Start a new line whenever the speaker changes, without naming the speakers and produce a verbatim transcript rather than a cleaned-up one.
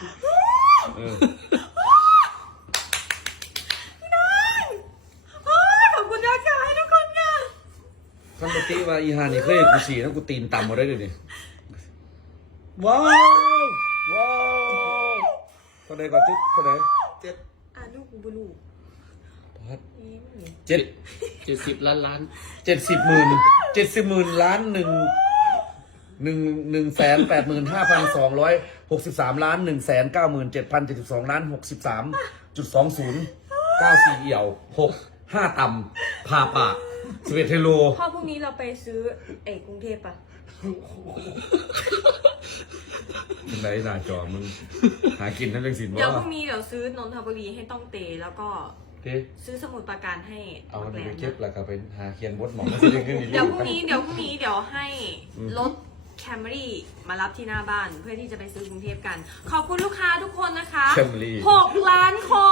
เออ
พี่น้องโอ้ยขอบคุณยอดขายให้ทุกคนค่ะ
คันปกติว่าอีฮานี่เคยกูสีแล้วกูตีนต่ำหมดได้เลยนี่ว้าวว้าวเท่าไหร่ก่อนจิ๊บเท่าไหร่
เจ็ด
อ่าลูกกูบลูก
พัด
เอ๊ะมันนี่
เจ็ด
เจ็ดสิบล้านล้าน
เจ็ดสิบหมื่นเจ็ดสิบหมื่นล้านหนึ่งหนึ่งหนึ่งแสนแปดหมื่นห้าพันสองร้อยหกสิบสามล้านหนึ่งแสนเก้าหมื่นเจ็ดพันเจ็ดสิบสองล้านหกสิบสามจุดสองศูนย์เก้าสี่เอี่ยวหกห้าต่ำพาปากสิบเอ็ดเทโล
พ่อพรุ่งนี้เราไปซื้อเอกกรุงเทพปะ
เป็นไรหน้าจอมึงหากินนั่นเรื่องสิน
เดี๋ยว
ว่า
พรุ่งนี้เดี๋ยวซื้อนนทบุรีให้ต้องเตแล้วก็
เด้
ซื้อสมุดปราการให้
เอา
บัก
ไป
แลน
เก็บ
นะ
แล้วก็ไปหาเขียนบทหมองมาสิขึ้นอีก
เดี๋ยวพรุ่งนี้เดี๋ยวพรุ่งนี้เดี๋ยวให้รถแคมรี่มารับที่หน้าบ้านเพื่อที่จะไปซื้อกรุงเทพกัน ขอบคุณลูกค้าทุกคนนะคะ
แคมรี่
หกล้านคน